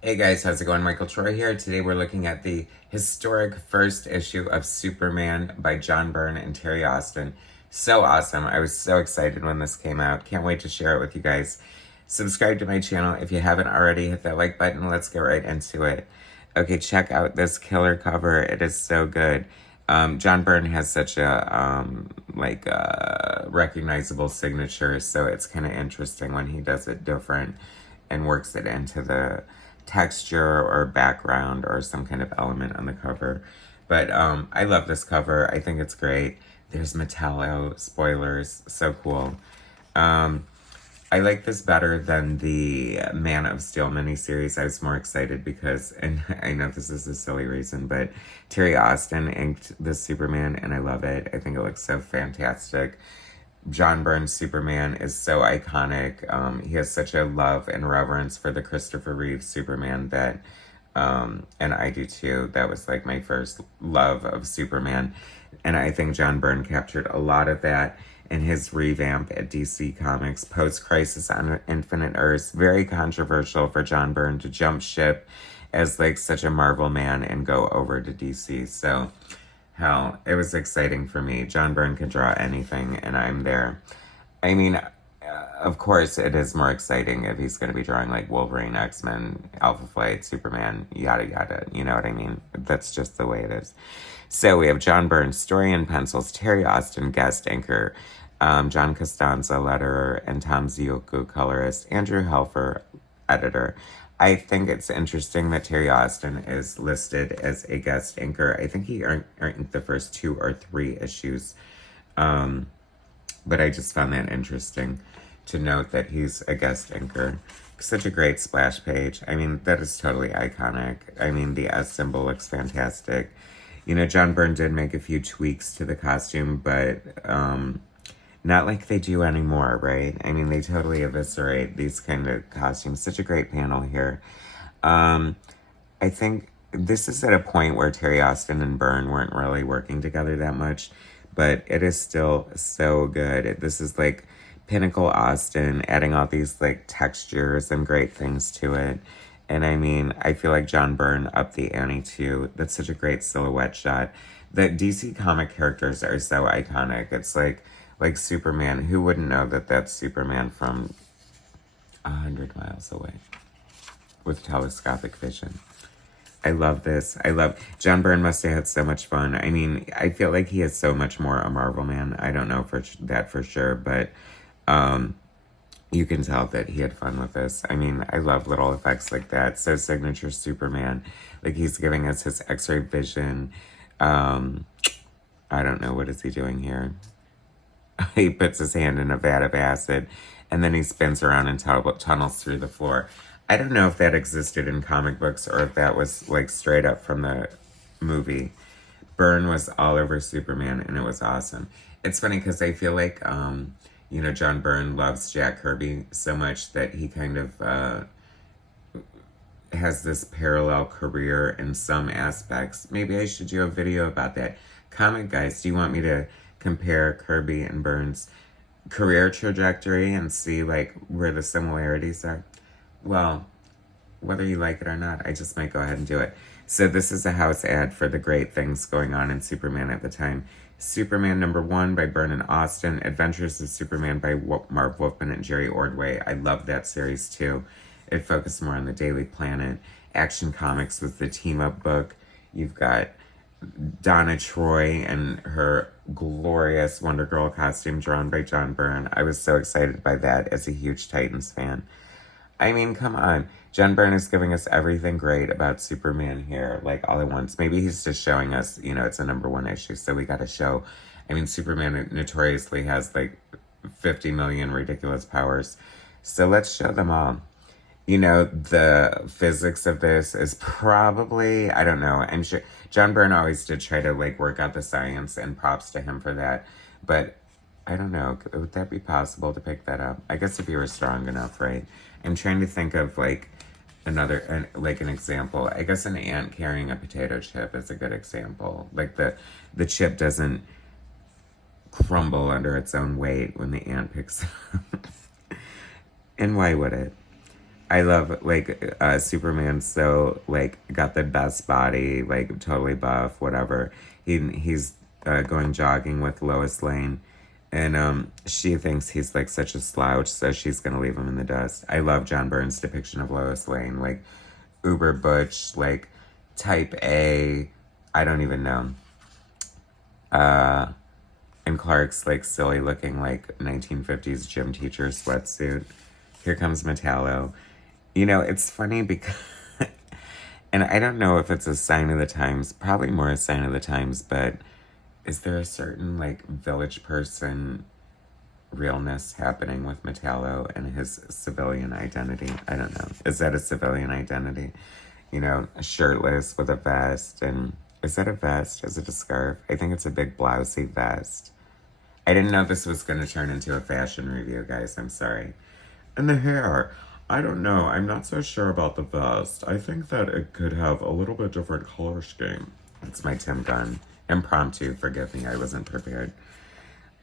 Hey guys, how's it going? Michael Troy here. Today we're looking at the historic first issue of Superman by John Byrne and Terry Austin. So awesome. I was so excited when this came out. Can't wait to share it with you guys. Subscribe to my channel if you haven't already. Hit that like button. Let's get right into it. Okay, check out this killer cover. It is so good. John Byrne has such a recognizable signature, so it's kind of interesting when he does it different and works it into the texture or background or some kind of element on the cover. But I love this cover. I think it's great. There's Metallo spoilers. So cool. I like this better than the Man of Steel miniseries. I was more excited because, and I know this is a silly reason, but Terry Austin inked this Superman, and I love it. I think it looks so fantastic. John Byrne's Superman is so iconic. He has such a love and reverence for the Christopher Reeve Superman that, and I do too. That was like my first love of Superman. And I think John Byrne captured a lot of that in his revamp at DC Comics post-Crisis on Infinite Earths. Very controversial for John Byrne to jump ship as like such a Marvel man and go over to DC. So hell, it was exciting for me. John Byrne can draw anything, and I'm there. I mean, of course, it is more exciting if he's going to be drawing like Wolverine, X-Men, Alpha Flight, Superman, yada yada. You know what I mean? That's just the way it is. So we have John Byrne, story and pencils, Terry Austin, guest anchor, John Costanza, letterer, and Tom Zioku, colorist, Andrew Helfer, editor. I think it's interesting that Terry Austin is listed as a guest anchor. I think he earned the first 2 or 3 issues. But I just found that interesting to note that he's a guest anchor. Such a great splash page. I mean, that is totally iconic. I mean, the S symbol looks fantastic. You know, John Byrne did make a few tweaks to the costume, but not like they do anymore, right? I mean, they totally eviscerate these kind of costumes. Such a great panel here. I think this is at a point where Terry Austin and Byrne weren't really working together that much, but it is still so good. This is like Pinnacle Austin, adding all these like textures and great things to it. And I mean, I feel like John Byrne upped the ante too. That's such a great silhouette shot. The DC comic characters are so iconic. It's like Superman. Who wouldn't know that that's Superman from 100 miles away with telescopic vision? I love this. I love John Byrne must have had so much fun. I mean, I feel like he is so much more a Marvel man. I don't know for that for sure, but you can tell that he had fun with this. I mean, I love little effects like that. So signature Superman. Like he's giving us his X-ray vision. I don't know, what is he doing here? He puts his hand in a vat of acid and then he spins around and tunnels through the floor. I don't know if that existed in comic books or if that was like straight up from the movie. Byrne was all over Superman and it was awesome. It's funny because I feel like, you know, John Byrne loves Jack Kirby so much that he kind of has this parallel career in some aspects. Maybe I should do a video about that. Comment, guys, do you want me to compare Kirby and Byrne's career trajectory and see like where the similarities are? Well, whether you like it or not, I just might go ahead and do it. So this is a house ad for the great things going on in Superman at the time. Superman #1 by Byrne and Austin. Adventures of Superman by Marv Wolfman and Jerry Ordway. I love that series too. It focused more on the Daily Planet. Action Comics was the team-up book. You've got Donna Troy and her glorious Wonder Girl costume drawn by John Byrne. I was so excited by that as a huge Titans fan. I mean, come on. John Byrne is giving us everything great about Superman here, like all at once. Maybe he's just showing us, you know, it's a #1 issue, so we gotta show. I mean, Superman notoriously has like 50 million ridiculous powers. So let's show them all. You know, the physics of this is probably, I don't know, I'm sure John Byrne always did try to like work out the science, and props to him for that. But I don't know, would that be possible to pick that up? I guess if you were strong enough, right? I'm trying to think of like another, like an example. I guess an ant carrying a potato chip is a good example. Like the chip doesn't crumble under its own weight when the ant picks it up. And why would it? I love, like, Superman, so, like, got the best body, like, totally buff, whatever. He's going jogging with Lois Lane, and she thinks he's, like, such a slouch, so she's gonna leave him in the dust. I love John Byrne's depiction of Lois Lane, like, uber butch, like, type A, I don't even know. And Clark's, like, silly looking, like, 1950s gym teacher sweatsuit. Here comes Metallo. You know, it's funny because, and I don't know if it's a sign of the times, probably more a sign of the times, but is there a certain, like, village person realness happening with Metallo and his civilian identity? I don't know. Is that a civilian identity? You know, shirtless with a vest, and is that a vest? Is it a scarf? I think it's a big blousy vest. I didn't know this was going to turn into a fashion review, guys. I'm sorry. And the hair. I don't know. I'm not so sure about the vest. I think that it could have a little bit different color scheme. That's my Tim Gunn. Impromptu. Forgive me. I wasn't prepared.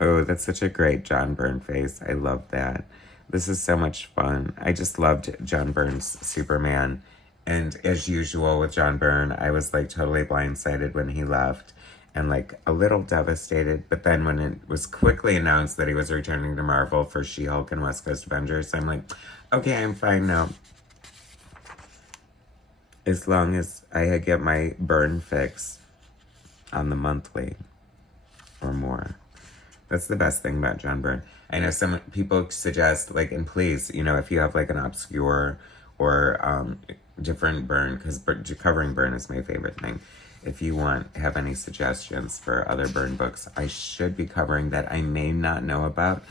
Oh, that's such a great John Byrne face. I love that. This is so much fun. I just loved John Byrne's Superman. And as usual with John Byrne, I was like totally blindsided when he left and like a little devastated. But then when it was quickly announced that he was returning to Marvel for She-Hulk and West Coast Avengers, I'm like, okay, I'm fine now. As long as I get my Byrne fix on the monthly or more. That's the best thing about John Byrne. I know some people suggest, like, and please, you know, if you have like an obscure or different Byrne, because covering Byrne is my favorite thing. If you have any suggestions for other Byrne books I should be covering that I may not know about,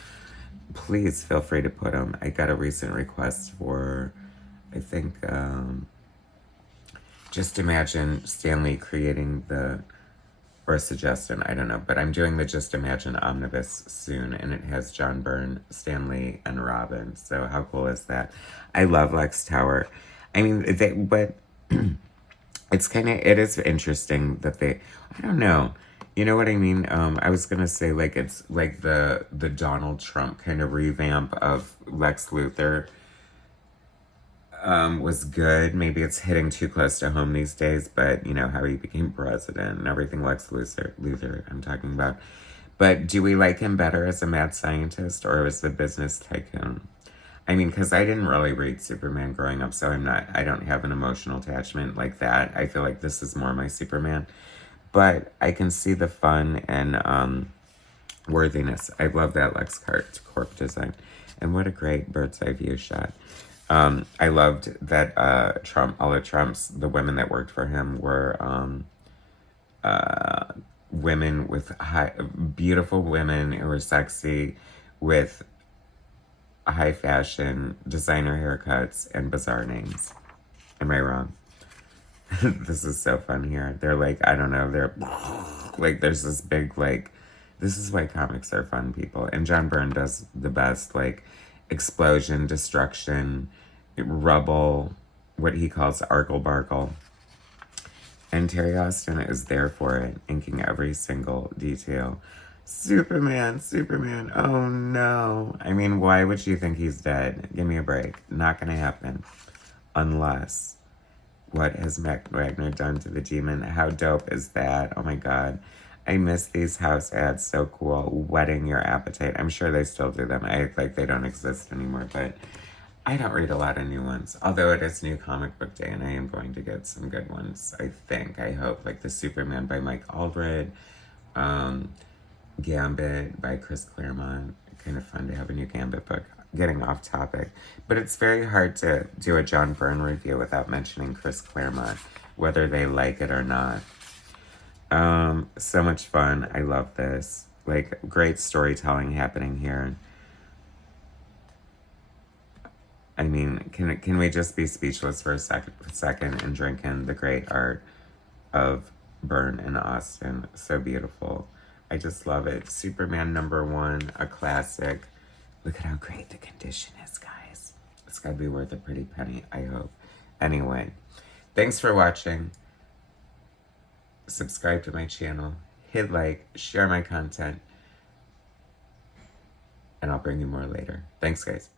please feel free to put them. I got a recent request for, I think, Just Imagine Stanley creating or a suggestion, I don't know, but I'm doing the Just Imagine omnibus soon, and it has John Byrne, Stanley, and Robin. So how cool is that? I love Lex Tower. I mean, but it is interesting that I don't know. You know what I mean? I was gonna say, like, it's like the Donald Trump kind of revamp of Lex Luthor was good. Maybe it's hitting too close to home these days, but you know how he became president and everything. Lex Luthor I'm talking about. But do we like him better as a mad scientist or as a business tycoon? I mean, because I didn't really read Superman growing up, so I don't have an emotional attachment like that. I feel like this is more my Superman. But I can see the fun and worthiness. I love that Lex Corp design. And what a great bird's eye view shot. I loved that all of Trump's, the women that worked for him were women with beautiful women who were sexy with high fashion, designer haircuts, and bizarre names. Am I wrong? This is so fun here. They're like, I don't know, they're like, there's this big, like, this is why comics are fun, people. And John Byrne does the best, like, explosion, destruction, rubble, what he calls arkle-barkle. And Terry Austin is there for it, inking every single detail. Superman, oh no. I mean, why would you think he's dead? Give me a break. Not gonna happen. Unless, what has Mac Wagner done to the demon? How dope is that? Oh my god. I miss these house ads, so cool. Whetting your appetite. I'm sure they still do them. I act like they don't exist anymore, but I don't read a lot of new ones. Although it is New Comic Book Day, and I am going to get some good ones, I think. I hope. Like the Superman by Mike Allred, Gambit by Chris Claremont. Kind of fun to have a new Gambit book. Getting off topic. But it's very hard to do a John Byrne review without mentioning Chris Claremont, whether they like it or not. So much fun. I love this. Like, great storytelling happening here. I mean, can we just be speechless for a second and drink in the great art of Byrne and Austin? So beautiful. I just love it. Superman #1, a classic. Look at how great the condition is, guys. It's gotta be worth a pretty penny, I hope. Anyway, thanks for watching. Subscribe to my channel. Hit like, share my content. And I'll bring you more later. Thanks, guys.